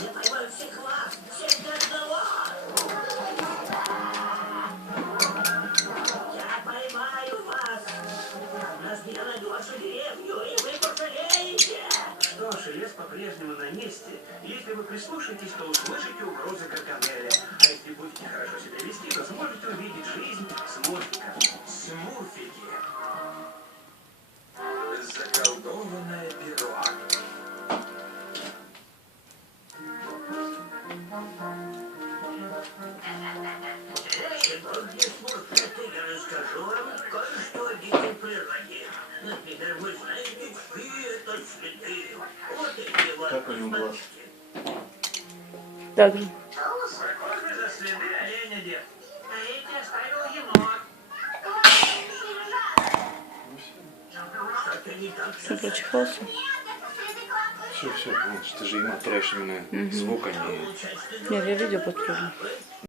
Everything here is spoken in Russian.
Я поймаю всех вас, всех до одного. Я поймаю вас. Однажды я найду вашу деревню, и вы пожалеете. Что ж, лес по-прежнему на месте. Если вы прислушаетесь, то услышите угрозы Гаргамеля. А если будете хорошо себя вести, то сможете увидеть жизнь Смурфика. Смурфики. Заколдованное перо. Сегодня, Смурфики, я расскажу вам кое-что о дикой природе. Например, вы знаете, чьи это следы. Вот эти вот. Как у него глаз? Так. Похоже за следы оленя, дед. А эти оставил енот. Что-то не так. Что, прочихался? Все, ты же ему отправишь именно звук, а не... Нет, я видео подпрыгну.